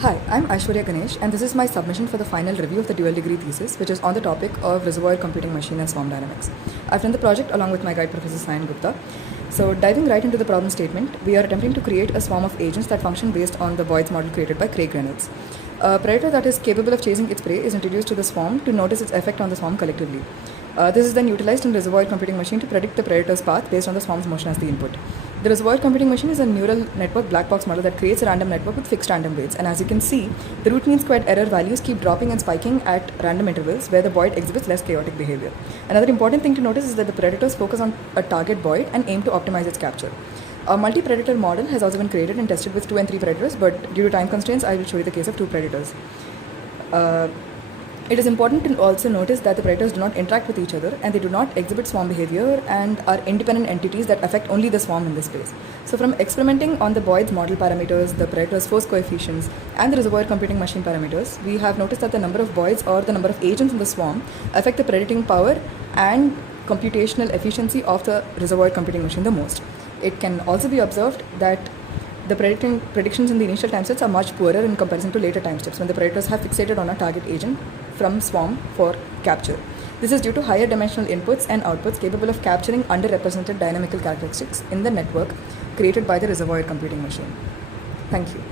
Hi, I'm Ishwarya Ganesh, and this is my submission for the final review of the dual degree thesis, which is on the topic of reservoir computing machine and swarm dynamics. I've done the project along with my guide, Professor Sayan Gupta. So, diving right into the problem statement, we are attempting to create a swarm of agents that function based on the Boyd's model created by Craig Reynolds. A predator that is capable of chasing its prey is introduced to the swarm to notice its effect on the swarm collectively. This is then utilized in reservoir computing machine to predict the predator's path based on the swarm's motion as the input. The reservoir computing machine is a neural network black box model that creates a random network with fixed random weights. And as you can see, the root mean squared error values keep dropping and spiking at random intervals where the Boyd exhibits less chaotic behavior. Another important thing to notice is that the predators focus on a target Boyd and aim to optimize its capture. A multi-predator model has also been created and tested with 2 and 3 predators, but due to time constraints, I will show you the case of 2 predators. It is important to also notice that the predators do not interact with each other and they do not exhibit swarm behavior and are independent entities that affect only the swarm in this space. So from experimenting on the Boyd's model parameters, the predator's force coefficients, and the reservoir computing machine parameters, we have noticed that the number of Boyds or the number of agents in the swarm affect the predating power and computational efficiency of the reservoir computing machine the most. It can also be observed that the predictions in the initial time sets are much poorer in comparison to later time steps when the predators have fixated on a target agent from swarm for capture. This is due to higher dimensional inputs and outputs capable of capturing underrepresented dynamical characteristics in the network created by the reservoir computing machine. Thank you.